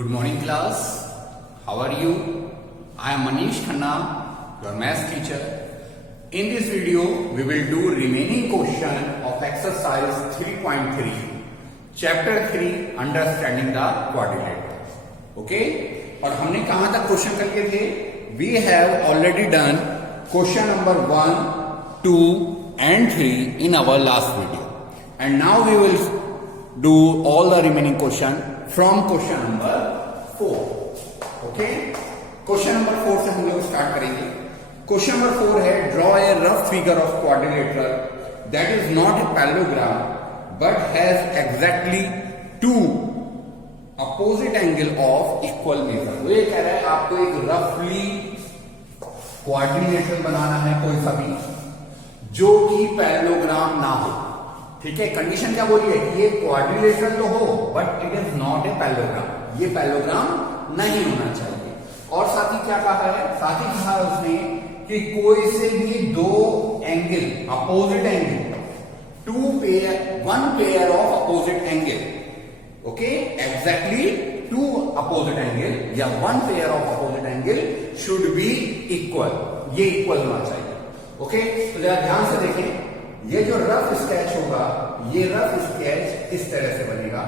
Good morning class. How are you? I am Manish Khanna, your math teacher. In this video, we will do remaining question of exercise 3.3, chapter 3, understanding the quadrilateral. Okay? और हमने कहां तक question कर लिए थे? We have already done question number 1, 2 and 3 in our last video. And now we will do all the remaining question from question number 4. Okay? Question number 4 से हम लोग स्टार्ट करेंगे. क्वेश्चन नंबर 4 है draw a rough figure of quadrilateral that is not a parallelogram but has exactly two opposite angle of equal measure. वो ये कह रहा है आपको एक रफली क्वाड्रिलेटरल बनाना है कोई सा भी जो कि पैरेललोग्राम ना हो. ठीक है, कंडीशन क्या बोली है कि ये क्वाड्रिलेटरल तो हो but it is not a parallelogram. ये पैरेललोग्राम नहीं होना चाहिए. और साथ ही क्या कहा है, साथ ही कहा है उसने कि कोई से भी दो angle opposite angle one pair of opposite angle. Okay, exactly two opposite angle या one pair of opposite angle should be equal. ये इक्वल होना चाहिए. ओके, तो जरा ध्यान से देखें. ये जो रफ स्केच होगा, ये रफ स्केच इस तरह से बनेगा.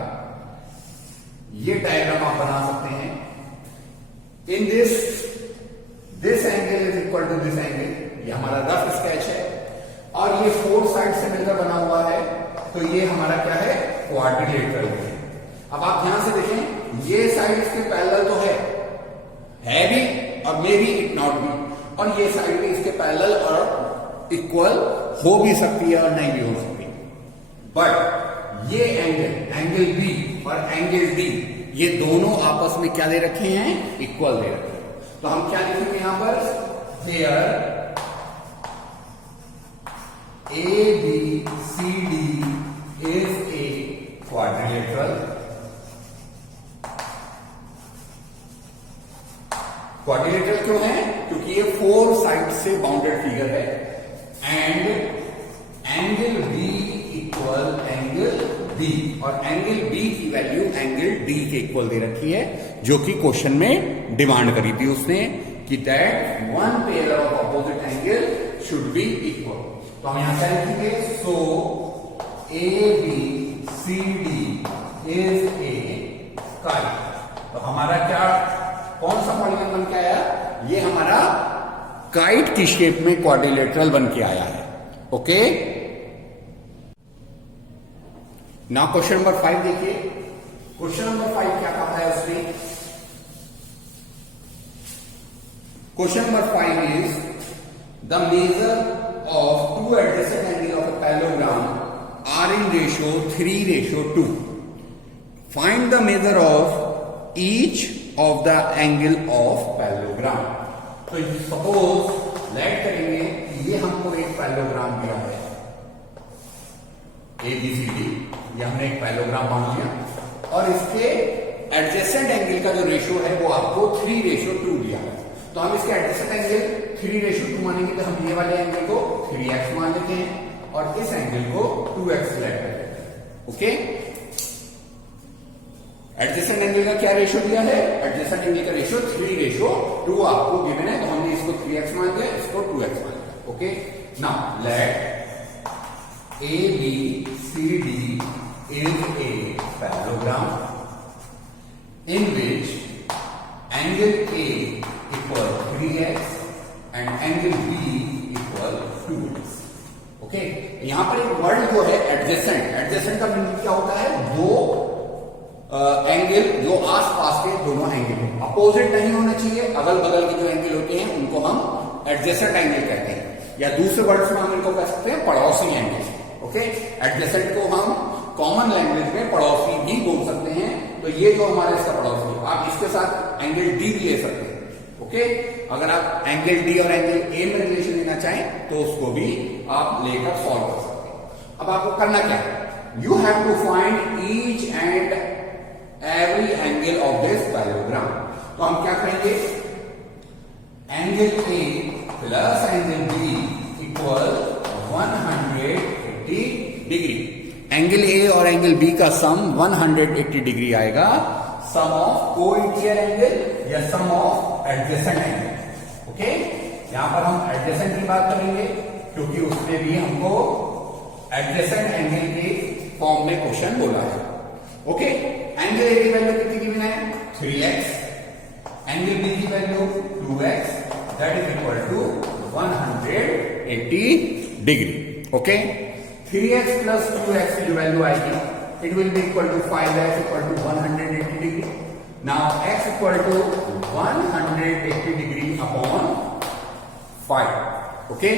ये डायग्राम आप बना सकते हैं. In this angle is equal to this angle. ये हमारा रफ स्केच है और ये फोर साइड से मिलकर बना हुआ है. तो ये हमारा क्या है, क्वाड्रिलेटरल है. अब आप ध्यान से देखें, ये साइड इसके पैरेलल तो है भी और मे बी इट नॉट भी, और ये साइड भी इसके पैरेलल और इक्वल हो भी सकती है और नहीं भी हो सकती. बट ये एंगल बी और एंगल डी, ये दोनों आपस में क्या दे रखे हैं, इक्वल दे रखे हैं. तो हम क्या लिखेंगे यहां पर, here A B C D is a quadrilateral. Quadrilateral क्यों है? क्योंकि ये फोर साइड से बाउंडेड फिगर है and angle B equal angle B, और एंगल बी की वैल्यू एंगल डी के इक्वल दे रखी है, जो कि क्वेश्चन में डिमांड करी थी उसने कि that one pair of opposite angle should be equal. तो हम यहां क्या लिखेंगे, so A B C D is a kite. तो हमारा क्या, कौन सा पॉलीगन बन के आया, ये हमारा काइट की शेप में क्वाड्रिलेटरल बन के आया है. ओके, नाउ क्वेश्चन नंबर 5 देखिए. क्वेश्चन नंबर 5 क्या कहा है उसने, question number 5 is the measure of two adjacent angle of a parallelogram are in ratio 3:2. Find the measure of each of the angle of parallelogram. तो suppose let करेंगे कि ये हमको एक पैरेललोग्राम दिया है ABCD, ये हमने एक पैरेललोग्राम मान लिया और इसके एडजेसेंट एंगल का जो रेशियो है वो आपको 3:2 दिया है. तो हम इसके एडजेसेंट एंगल 3:2 मानेंगे, तो हम ये वाले एंगल को 3x मान लेते हैं और इस एंगल को 2x सेलेक्ट कर लेते हैं. ओके, एडजेसेंट एंगल का क्या रेशियो दिया है, एडजेसेंट एंगल का रेशियो 3:2 आपको गिवन है, तो हमने इसको 3x मान लिया, इसको 2x मान लिया. Okay, now let A B C D is a parallelogram in which angle A equal 3x and angle B equal 2x. Okay, यहां पर एक वर्ड जो है एडजेसेंट, एडजेसेंट का मीनिंग क्या होता है, दो एंगल जो आसपास के दोनों एंगल हो, अपोजिट नहीं होना चाहिए. अगल बगल के जो एंगल होते हैं उनको हम एडजेसेंट एंगल कहते हैं, या दूसरे वर्ड्स में हम इनको कह सकते हैं पड़ोसी एंगल. ओके, एडजेसेंट को हम कॉमन लैंग्वेज में पड़ोसी भी बोल सकते हैं. तो ये जो हमारा इसका पड़ोसी है, आप इसके साथ एंगल डी भी ले सकते हैं. ओके, अगर आप एंगल डी और एंगल ए में रिलेशन लेना चाहें तो उसको भी आप लेकर सॉल्व कर सकते हैं. अब आपको करना क्या है, you have to find each and every angle of this parallelogram. तो हम क्या करेंगे, angle A plus angle B equal 180 degree. Angle A और एंगल बी का सम 180 डिग्री आएगा. Sum of co interior angle या sum of adjacent angle. Okay, यहां पर हम एडजेसेंट की बात करेंगे क्योंकि उसमें भी हमको एडजेसेंट एंगल के फॉर्म में क्वेश्चन बोला है। ओके, एंगल ए की वैल्यू कितनी गिवन है 3x, एंगल बी की value 2x, that is equal to 180 degree. Okay, 3x plus 2x की जो वैल्यू आएगी it will be equal to 5x equal to 180 degree. Now x equal to 180 degree upon 5. Okay?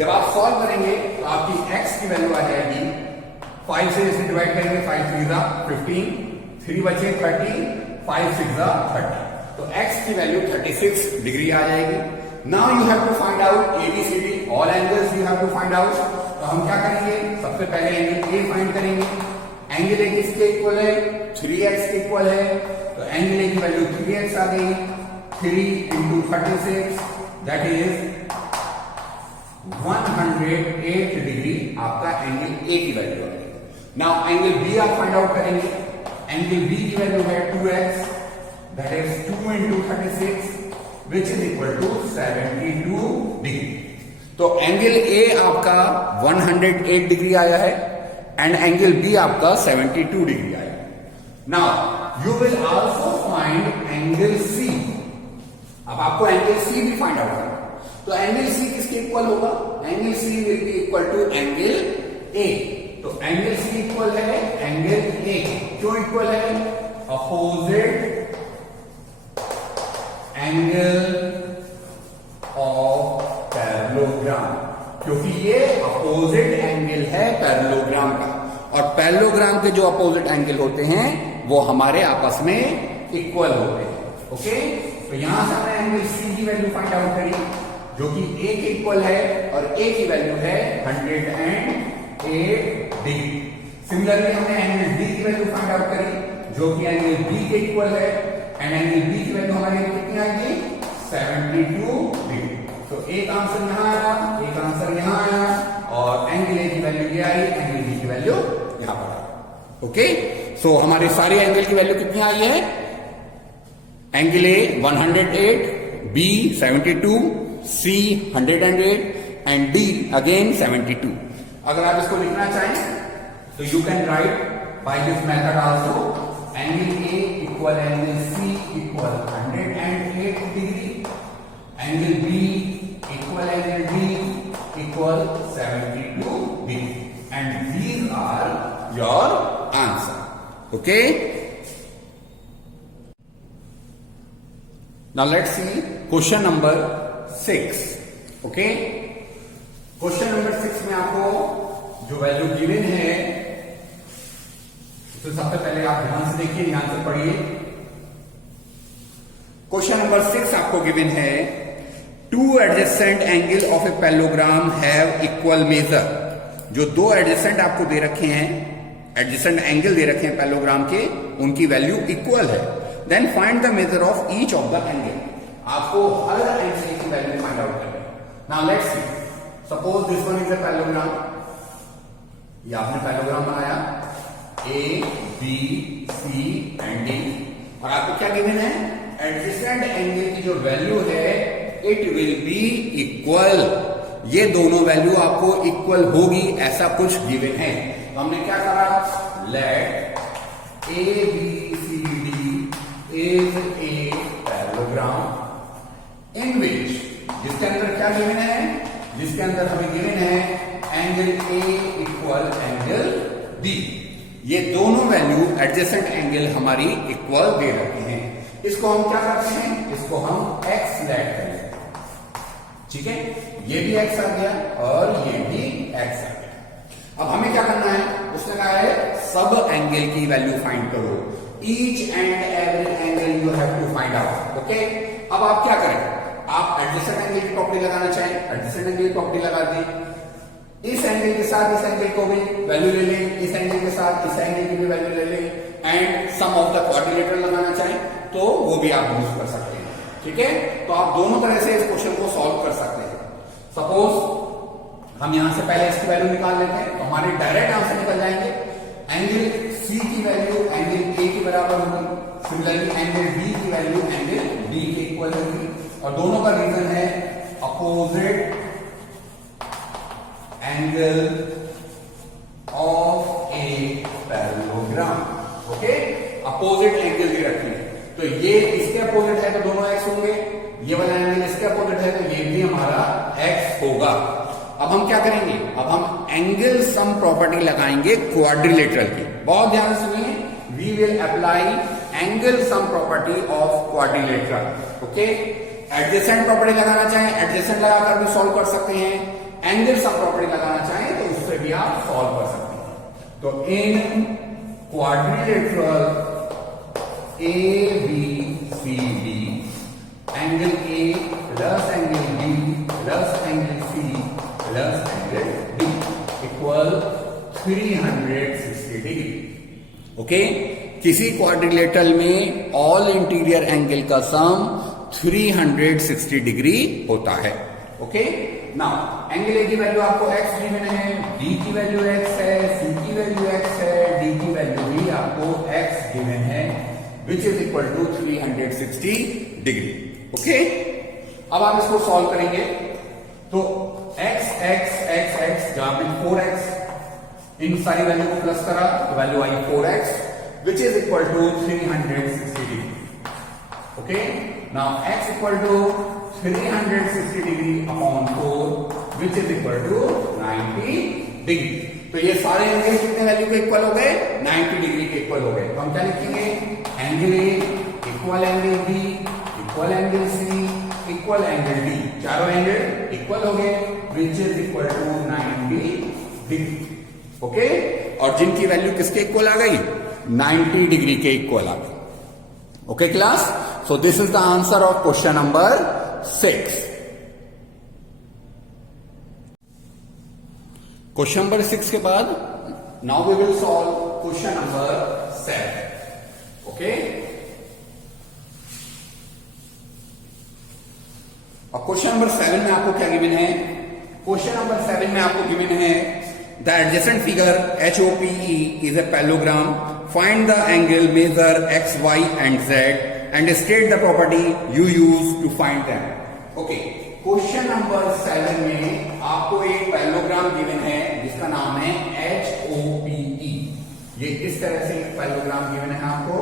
जब आप solve करेंगे तो आपकी x की वैल्यू आ जाएगी 5 से इसे डिवाइड करेंगे 5 3 जा 15, 3 बचे 30, 5 6 जा 30, तो x की वैल्यू 36 डिग्री आ जाएगी। Now you have to find out ABCD, all angles you have to find out. तो हम क्या करेंगे, सबसे पहले एंगल A फाइंड करेंगे। एंगल ए किसके इक्वल है 3x के इक्वल है, तो एंगल ए की वैल्यू 3x आ गई, 3 इंटू 36 दैट इज 108 डिग्री आपका एंगल ए की वैल्यू आ गई। नाउ एंगल बी आप फाइंड आउट करेंगे, एंगल बी की वैल्यू है 2x that is 2 into 36 which is equal to 72 degree. तो एंगल ए आपका 108 डिग्री आया है एंड एंगल बी आपका 72 डिग्री आएगा। Now you will also find angle C. अब आपको एंगल सी भी फाइंड आउट करना, तो एंगल सी किसके इक्वल होगा, angle C will be equal to angle A. तो एंगल सी इक्वल है एंगल ए, क्यों इक्वल है, अपोजिट एंगल ऑफ पैरेललोग्राम, क्योंकि ये अपोजिट एंगल है पैरेललोग्राम का, और पैरेललोग्राम के जो अपोजिट एंगल होते हैं वो हमारे आपस में इक्वल होते हैं। ओके, तो यहां से हमने एंगल सी की वैल्यू फाइंड आउट करी जो कि ए के इक्वल है, और ए की वैल्यू है 108 डिग्री। सिमिलरली हमने एंगल डी की वैल्यू फाइंड आउट करी जो कि एंगल बी के इक्वल है, एंड एंगल बी की वैल्यू हमारी कितनी आएगी 72 डिग्री। तो एक आंसर यहां आया, एक आंसर यहां आया, और एंगल ए की वैल्यू ये आई, एंगल बी की वैल्यू यहां पर आई। ओके, सो हमारे सारे एंगल की वैल्यू कितनी आई है, angle A 108, B 72, C 108 and D again 72। अगर आप इसको लिखना चाहें तो you can write by this method also, angle A equal angle C equal 108 degree, angle B equal angle D equal 72 degree, and these are your answer. Okay, now let's see question number 6. Okay, question number 6 में आपको जो value given है तो सबसे पहले आप ध्यान से देखिए, ध्यान से पढ़िए। क्वेश्चन नंबर 6 आपको गिवन है, to adjacent angle of a parallelogram have equal major. जो दो एडजेसेंट आपको दे रखे हैं, एडजेसेंट एंगल दे रखे हैं पैरेललोग्राम के, उनकी वैल्यू इक्वल है। Then find the measure of each of the angle. आपको हर एंगल की वैल्यू फाइंड आउट करनी है। Now let's see, suppose this one is a parallelogram, ये आपने पैरेललोग्राम बनाया A B C and D, और आपको क्या गिवन है, एडजेसेंट एंगल की जो वैल्यू है इट विल बी इक्वल। ये दोनों वैल्यू आपको इक्वल होगी, ऐसा कुछ गिवन है। तो हमने क्या करा, let A B C D is a parallelogram in which, जिसके अंदर क्या गिवन है, जिसके अंदर हमें गिवन है angle A equal angle B. ये दोनों वैल्यू एडजेसेंट एंगल हमारी इक्वल दे रखे हैं। इसको हम क्या करते हैं, इसको हम x लेट करेंगे, ठीक है, ये भी x आ गया और ये भी x आ गया। अब हमें क्या करना है, उसने कहा है सब एंगल की वैल्यू फाइंड करो, each and every angle you have to find out. Okay, अब आप क्या करें, आप एडजेसेंट एंगल की प्रॉपर्टी लगाना चाहें, एडजेसेंट एंगल की प्रॉपर्टी लगा दें, इस एंगल के साथ इस एंगल को भी वैल्यू ले लें, इस एंगल के साथ इस एंगल की भी वैल्यू ले लें, and sum of the quadrilateral लगाना चाहें तो वो भी आप यूज कर सकते हैं। ठीक है, तो आप दोनों तरह से इस क्वेश्चन को सॉल्व कर सकते हैं। सपोज हम यहां से पहले इसकी वैल्यू निकाल लेते हैं, तो हमारे डायरेक्ट आंसर निकल जाएंगे। एंगल सी की वैल्यू एंगल ए के बराबर होगी, सिमिलरली एंगल डी की वैल्यू एंगल डी के इक्वल होगी, और दोनों का रीजन है opposite angle of a parallelogram. Okay, opposite angle भी रखी है, तो ये इसके अपोजिट है तो दोनों एक्स होंगे, ये वाला एंगल इसके अपोजिट है तो ये भी हमारा एक्स होगा। अब हम क्या करेंगे, अब हम एंगल सम प्रॉपर्टी लगाएंगे क्वाड्रिलेटरल की। बहुत ध्यान से सुनिए, we will apply angle sum property of quadrilateral. Okay, adjacent property लगाना चाहें एडजेसेंट लगाकर भी सॉल्व कर सकते हैं, एंगल सम प्रॉपर्टी लगाना चाहें तो उससे भी आप सॉल्व कर सकते हैं। तो in quadrilateral A B C D, angle A plus angle B plus angle C plus angle D equal 360 degree. Okay, किसी क्वाड्रिलेटरल में ऑल इंटीरियर एंगल का सम 360 डिग्री होता है। ओके, नाउ एंगल ए की वैल्यू आपको x given है, b की value x है, c की वैल्यू x है, d की वैल्यू भी आपको x गिवन है, which is equal to 360 degree. Okay, अब आप इसको सॉल्व करेंगे तो x x x x जहां पे 4x, इन सारी वैल्यू को प्लस करा तो वैल्यू आई 4x, which is equal to 360 degree. Okay, now x equal to 360 degree upon 4 which is equal to 90 degree. तो ये सारे एंगल कितने वैल्यू के इक्वल हो गए, 90 डिग्री के इक्वल हो गए। तो हम क्या लिखेंगे, angle A equal angle B equal angle C equal angle D, चारों एंगल इक्वल हो गए, which is equal to 90 degree. Okay, और जिनकी वैल्यू किसके इक्वल आ गई, 90 डिग्री के इक्वल आ गई। Okay class, so this is the answer of question number 6। Question number 6 के बाद now we will solve question number 7। Okay, अब क्वेश्चन नंबर 7 में आपको क्या गिवन है, क्वेश्चन नंबर 7 में आपको गिवन है the adjacent figure HOPE is a parallelogram, find the angle, measure x, y and z and state the property you use to find them। Okay, question number 7 में आपको एक parallelogram given है जिसका नाम है HOPE। ये इस तरह से एक पैरेललोग्राम गिवन है आपको,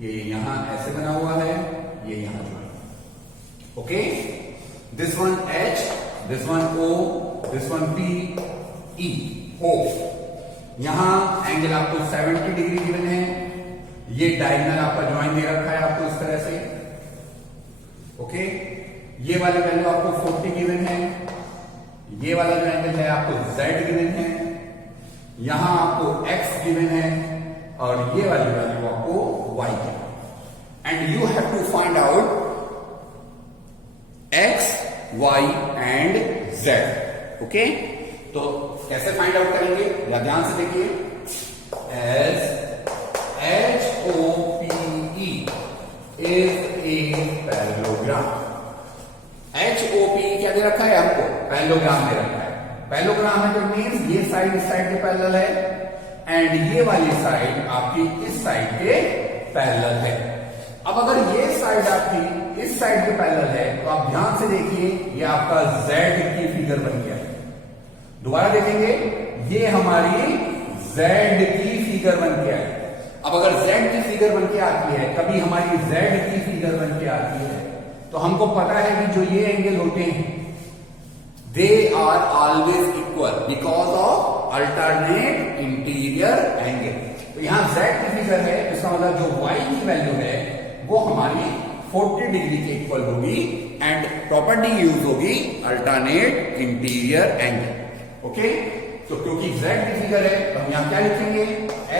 ये यहां ऐसे बना हुआ है, ये यहां जो है। Okay, this one H, this one O, this one P, E, O। यहां एंगल आपको 70 डिग्री गिवन है, ये डायगोनल आपका ज्वाइन दे रखा है आपको इस तरह से। ओके, ये वाली वैल्यू आपको 40 गिवन है, ये वाला जो एंगल है आपको Z गिवन है, यहां आपको X गिवन है, और ये वाली वैल्यू आपको Y गिवन है। And you have to find out X, Y and Z। Okay, तो कैसे फाइंड आउट करेंगे, या ध्यान से देखिए, as HOPE is a parallelogram। HOPE क्या दे रखा है आपको, पैरेललोग्राम दे रखा है। पैरेललोग्राम है तो मीन्स ये साइड इस साइड के पैरेलल है, एंड ये वाली साइड आपकी इस साइड के पैरेलल है। अब अगर ये साइड आपकी इस साइड के पैरेलल है तो आप ध्यान से देखिए, ये आपका Z की फिगर बन गया है। दोबारा देखेंगे, ये हमारी Z की फिगर बन के आई। अब अगर Z की फिगर बन के आती है, कभी हमारी Z की फिगर बन के आती है, तो हमको पता है कि जो ये एंगल होते हैं they are always equal because of alternate interior angle. तो यहां Z की फिगर है, इसका मतलब जो Y की वैल्यू है वो हमारी 40 डिग्री के इक्वल होगी, एंड प्रॉपर्टी यूज होगी अल्टरनेट इंटीरियर एंगल। ओके, तो क्योंकि Z की फिगर है तो हम यहां क्या लिखेंगे,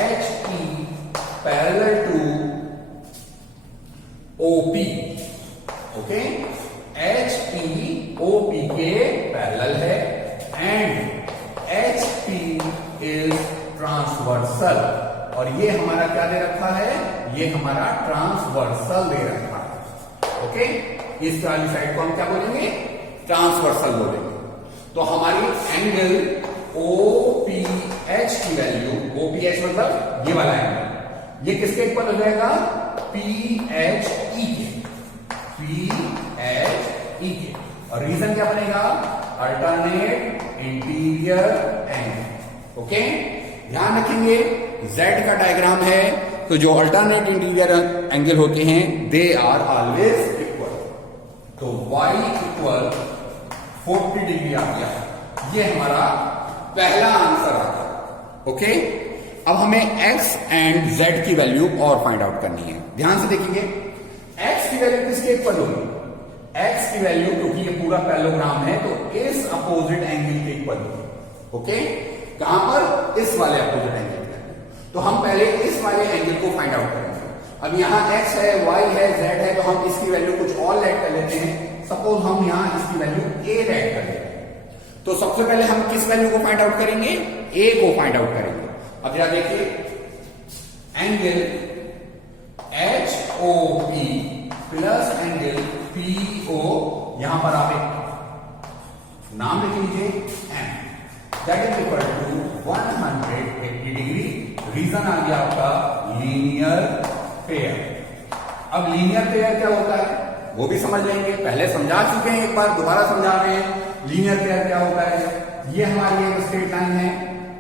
HE parallel to OP। Okay, HE OP के पैरेलल है, एंड HP इज ट्रांसवर्सल, और ये हमारा क्या दे रखा है, ये हमारा ट्रांसवर्सल दे रखा है। ओके, इस वाली साइड को हम क्या बोलेंगे, ट्रांसवर्सल बोलेंगे। तो हमारी एंगल OPH की वैल्यू, OPH मतलब ये वाला एंगल, ये किसके इक्वल हो जाएगा? PHE के, PHE के। और रीजन क्या बनेगा? Alternate interior angle. ओके, ध्यान रखेंगे Z का डायग्राम है तो जो अल्टरनेट इंटीरियर एंगल होते हैं दे आर ऑलवेज इक्वल। तो y इक्वल 40 डिग्री आ गया, ये हमारा पहला आंसर आ गया। ओके, अब हमें x एंड z की वैल्यू और फाइंड आउट करनी है। ध्यान से देखेंगे x की वैल्यू किसके इक्वल होगी? x की वैल्यू, क्योंकि ये पूरा पैरेललोग्राम है तो इस अपोजिट एंगल के इक्वल होगी। ओके, कहां पर? इस वाले अपोजिट एंगल पे। तो हम पहले इस वाले एंगल को फाइंड आउट करेंगे। अब यहां x है, y है, z है, तो हम इसकी वैल्यू कुछ और लेट कर लेते हैं। सपोज हम यहां इसकी वैल्यू a लेट कर लेते हैं। तो सबसे पहले हम किस वैल्यू को फाइंड आउट करेंगे? a को फाइंड आउट करेंगे। अब जरा देखिए, angle HOP plus angle PO, यहां पर आप एक नाम लिख लीजिए M, that is equal to 180 degree. Reason आ गया आपका लीनियर पेयर। अब लीनियर पेयर क्या होता है वो भी समझ लेंगे, पहले समझा चुके हैं, एक बार दोबारा समझा रहे हैं। लीनियर पेयर क्या होता है? ये हमारी एक स्ट्रेट लाइन है,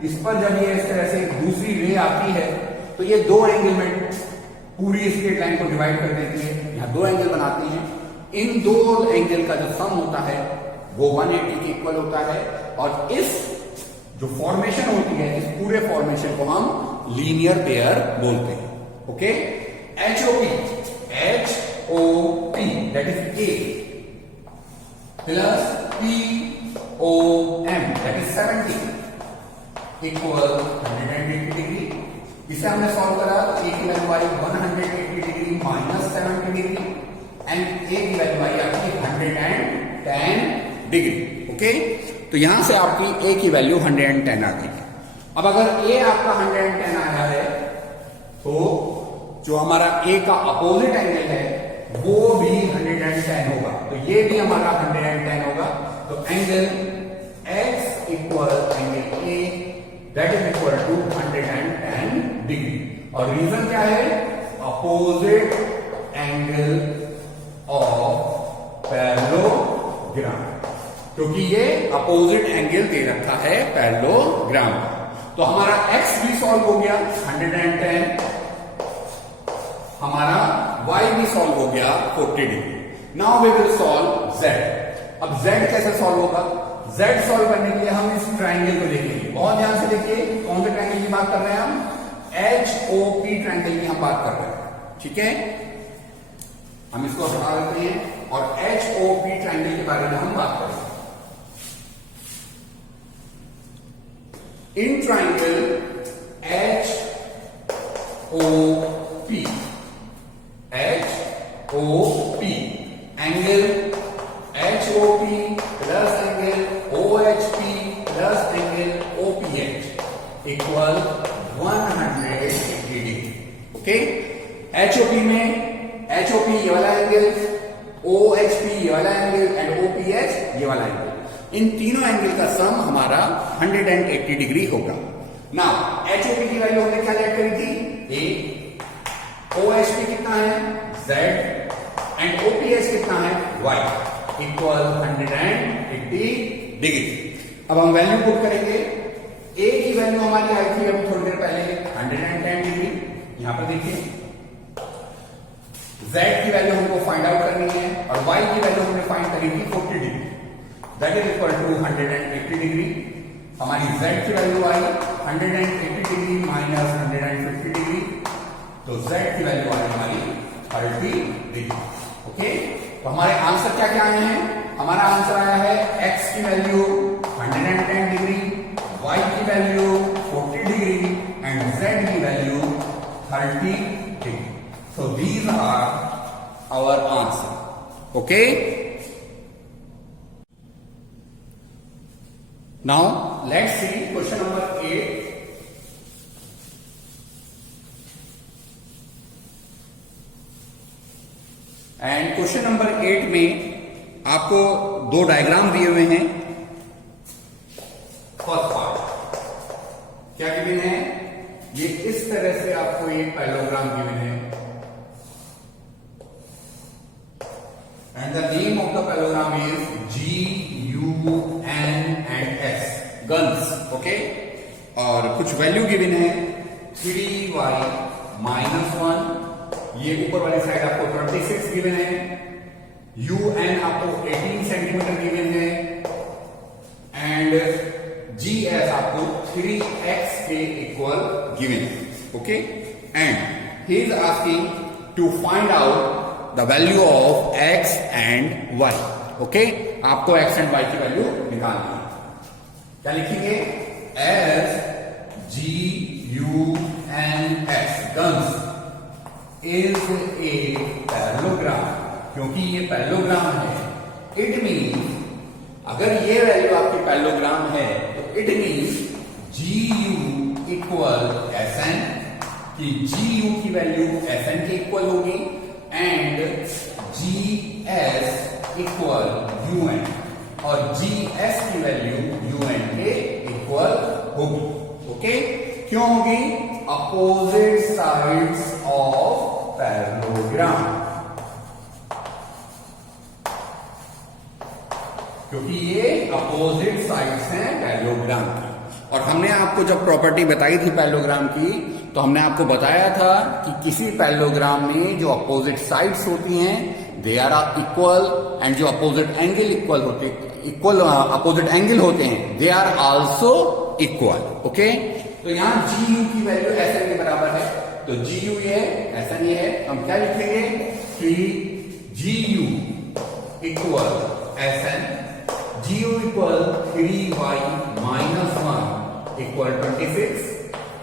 इस पर जब ये इस तरह से दूसरी रे आती है तो ये दो एंगल में पूरी स्ट्रेट लाइन को डिवाइड कर देती है। यहां दो एंगल बनाती हैं, इन दो एंगल का जो सम होता है वो 180 के इक्वल होता है। और इस जो फॉर्मेशन होती है, इस पूरे फॉर्मेशन को हम लीनियर पेयर बोलते हैं। Okay, HOP that is A plus POM that is 70 equal 180 degree. इसे हमने सॉल्व करा तो A की वैल्यू आई 180 degree minus 70 degree and A की वैल्यू आई आपकी 110 डिग्री। ओके, तो यहां से आपकी A की वैल्यू 110 आ गई। अब अगर A आपका 110 आया है तो जो हमारा A का अपोजिट एंगल है वो भी 110 होगा, तो ये भी हमारा 110 होगा। तो angle X equal angle A that is equal to 110 degree. और रीजन क्या है? अपोजिट एंगल ऑफ पैरेललोग्राम, क्योंकि ये अपोजिट एंगल दे रखा है पैरेललोग्राम का। तो हमारा x भी सॉल्व हो गया 110, हमारा y भी सॉल्व हो गया 40 degree. Now we will solve z। अब z कैसे सॉल्व होगा? z सॉल्व करने के लिए हम इस ट्राइंगल को देखेंगे। बहुत ध्यान से देखिए, कौन से ट्राइंगल की बात कर रहे हैं हम? HOP ट्राइंगल की हम बात कर रहे हैं। ठीक है, हम इसको हटा देते हैं और HOP ट्राइंगल के बारे में हम बात करेंगे। In triangle HOP angle HOP plus angle OHP plus angle OPH equal 180 degree. Okay, HOP में HOP ये वाला एंगल, OHP ये वाला एंगल एंड OPH ये वाला एंगल, इन तीनों एंगल का सम हमारा 180 डिग्री होगा। नाउ HOP की वैल्यू हमने क्या लेट करी थी? A, OHP कितना है? Z एंड OPH कितना है? Y equal 180 degree. अब हम वैल्यू पुट करेंगे। A की वैल्यू हमारी आई थी अभी थोड़ी देर पहले 110 डिग्री, यहां पर देखिए। Z की वैल्यू हमको फाइंड आउट करनी है और Y की वैल्यू हमने फाइंड करी थी 40 degree, that is equal to 180 degree. हमारी Z की वैल्यू आई 180 डिग्री माइनस 150 डिग्री, तो Z की वैल्यू आई हमारी 30 डिग्री। ओके, तो हमारे आंसर क्या क्या आए हैं? हमारा आंसर आया है X की वैल्यू 110 डिग्री, Y की वैल्यू 40 डिग्री एंड Z की value 30 degree. So these are our answer. Okay? Now let's see question number 8. And question number 8 में आपको दो डायग्राम दिए हुए हैं। फर्स्ट पार्ट क्या गिवन है? ये इस तरह से आपको एक पैरेललोग्राम गिवन है and the name of the parallelogram is GUN and S, guns. Okay, और कुछ वैल्यू गिवन है 3y माइनस 1, ये ऊपर वाली साइड आपको 26 गिवन है, UN आपको 18 सेंटीमीटर गिवन है एंड GS आपको 3x के इक्वल गिवन है. Okay, and he is asking to find out the value of x and y. Okay, आपको x एंड y की वैल्यू निकालनी है. क्या लिखेंगे? as GUNS, guns is a parallelogram. क्योंकि ये पैरेललोग्राम है, इट मीन्स अगर ये वैल्यू आपकी पैरेललोग्राम है तो it means GU equal SN, कि GU की वैल्यू SN के इक्वल होगी एंड GS इक्वल UN और GS की वैल्यू UN के इक्वल होगी. ओके, क्यों होगी? अपोजिट साइड्स ऑफ पैरेललोग्राम, क्योंकि ये अपोजिट साइड्स हैं पैरेललोग्राम की. और हमने आपको जब प्रॉपर्टी बताई थी पैरेललोग्राम की तो हमने आपको बताया था कि किसी पैरेललोग्राम में जो अपोजिट साइड्स होती हैं दे आर इक्वल एंड जो अपोजिट एंगल अपोजिट एंगल होते हैं they are also equal. Okay, तो यहां GU की वैल्यू SN के बराबर है, तो GU ये है, SN ये है. हम क्या लिखेंगे कि GU equal SN, GU equal 3y minus 1 equal 26.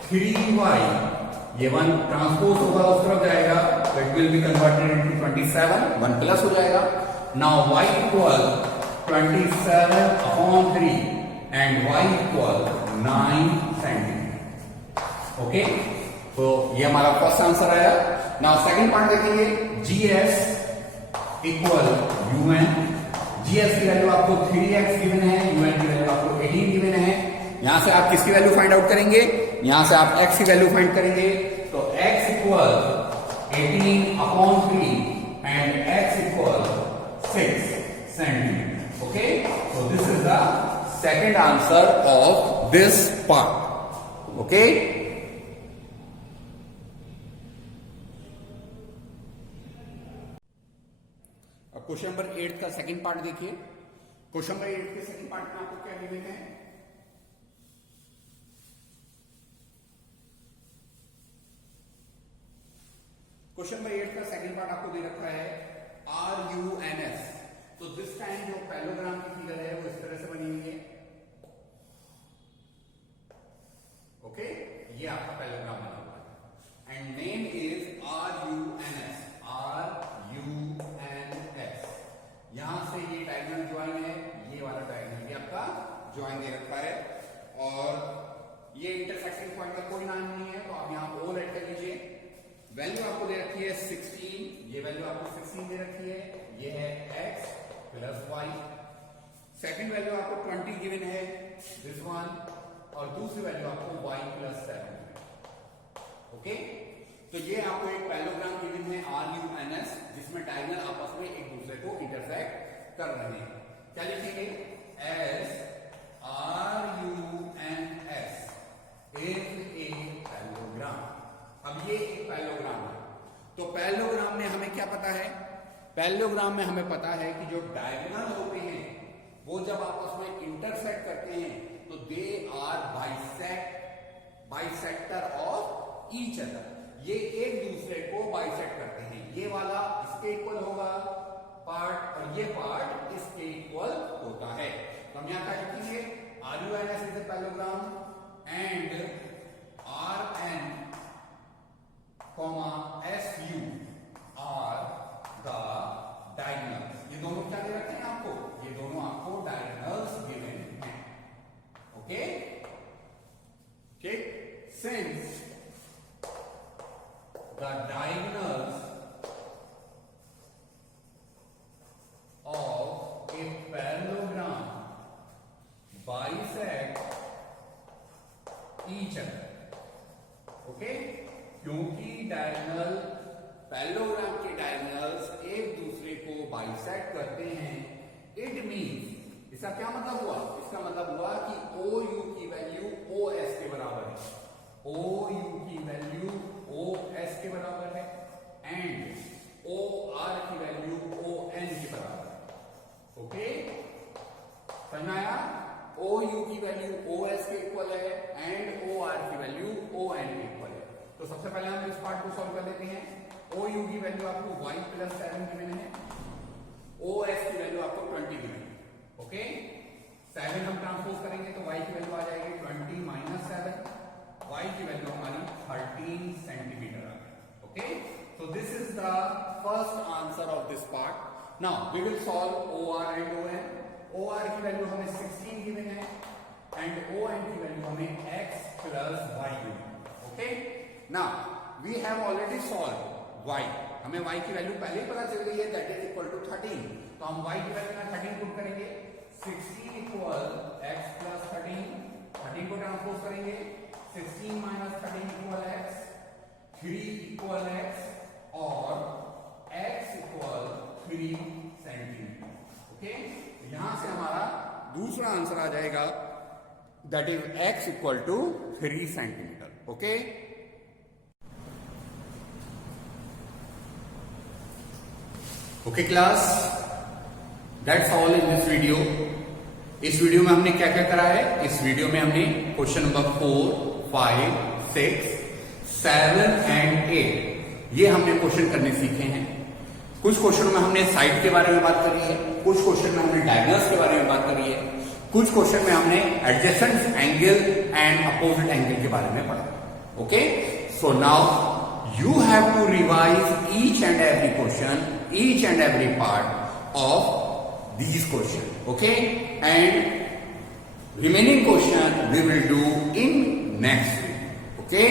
3y ये 1 ट्रांसपोज होगा उस तरफ जाएगा तो it will be converted into 27, 1 plus हो जाएगा. Now y equal 27 upon 3 and y equal 9 centimetre. Okay, तो ये हमारा फर्स्ट आंसर आया. नाउ सेकंड पार्ट देखेंगे. GS इक्वल UN, GS की वैल्यू आपको 3x गिवन है, UN की वैल्यू आपको 18 गिवन है. यहां से आप किसकी वैल्यू फाइंड आउट करेंगे? यहां से आप x की वैल्यू फाइंड करेंगे, तो x equal 18 upon 3 and x equal 6 centimetre. Okay, so this is the second answer of this part. Okay, अब क्वेश्चन नंबर 8 का सेकंड पार्ट देखिए. क्वेश्चन नंबर 8 के सेकंड पार्ट में आपको क्या गिवन है? क्वेश्चन नंबर 8 का सेकंड पार्ट आपको दे रखा है RUNS. तो दिस टाइम जो पैरेललोग्राम की फिगर है वो इस तरह से बनी हुई है. ओके, ये आपका पैरेललोग्राम बना हुआ है and name is RUNS. RUNS. यहां से ये डायगोनल ज्वाइन है, ये वाला डायगोनल भी आपका ज्वाइन दे रखा है और ये इंटरसेक्शन पॉइंट का कोई नाम नहीं है, तो आप यहां O ऐड कर लीजिए. वैल्यू आपको दे रखी है 16, ये वैल्यू आपको 16 दे रखी है, ये है x plus y. Second value आपको 20 गिवन है, दिस वन, और दूसरी वैल्यू आपको y प्लस 7. ओके, तो ये आपको एक पैरेललोग्राम गिवन है RUNS जिसमें डायगोनल आपस में एक दूसरे को इंटरसेक्ट कर रहे हैं. क्या लिखेंगे? as RUNS is a parallelogram. अब ये एक पैरेललोग्राम है, तो पैरेललोग्राम में हमें क्या पता है? पैरेललोग्राम में हमें पता है कि जो डायगोनल होते हैं वो जब आपस में इंटरसेक्ट करते हैं तो they are bisector of each other. ये एक दूसरे को बाइसेक्ट करते हैं. ये वाला इसके इक्वल होगा पार्ट और ये पार्ट इसके इक्वल होता है. तो हम यहां क्या लिखेंगे? RUNS is a parallelogram and RN SU are the diagonals. ये दोनों क्या दे रखे हैं आपको? ये दोनों आपको डायगोनल्स गिवन हैं. Okay, since the diagonals of a parallelogram bisect each other, okay, क्योंकि डायगोनल पैरेललोग्राम के डायगोनल्स एक दूसरे को बाइसेक्ट करते हैं, इट मींस, इसका क्या मतलब हुआ? इसका मतलब हुआ कि ओ यू की वैल्यू ओ एस के बराबर है, ओ यू की वैल्यू ओ एस के बराबर है एंड ओ आर की वैल्यू ओ एन के बराबर है। ओके, समझ में आया? ओ यू की वैल्यू ओ एस के इक्वल है एंड ओ आर की वैल्यू ओ एन के इक्वल है। तो सबसे पहले हम इस पार्ट को सॉल्व कर लेते हैं। ओ यू की वैल्यू आपको y प्लस 7 गिवन है, ओ एस की वैल्यू आपको 20 गिवन है। ओके, 7 हम ट्रांसपोज करेंगे तो y की वैल्यू आ जाएगी 20 माइनस 7, y की वैल्यू हमारी 13 सेंटीमीटर आ गई। Okay, so this is the first answer of this part. Now we will solve OR and ON. OR की वैल्यू हमें 16 गिवन है एंड ON की वैल्यू हमें x प्लस y गिवन है। Okay, now we have already solved y, हमें y की value पहले ही पता चल गई है, दैट इज इक्वल टू 13, तो हम y की वैल्यू में 13 पुट करेंगे, 16 इक्वल x प्लस 13 को ट्रांसपोज करेंगे, 16 minus 13 equal x, 3 equal x और x इक्वल 3 सेंटीमीटर। ओके, यहां से हमारा दूसरा आंसर आ जाएगा, दैट इज x इक्वल टू 3 centimetre. Okay, okay class, that's all in this video. इस वीडियो में हमने क्या क्या करा है? इस वीडियो में हमने क्वेश्चन नंबर 4, 5, 6, 7 एंड 8 ये हमने क्वेश्चन करने सीखे हैं। कुछ क्वेश्चन में हमने साइड के बारे में बात करी है, कुछ क्वेश्चन में हमने डायगोनल्स के बारे में बात करी है, कुछ क्वेश्चन में हमने adjacent angle and opposite angle के बारे में पढ़ा। Okay, so now you have to revise each and every question, each and every part of these questions. Okay, and remaining question we will do in next week. Okay.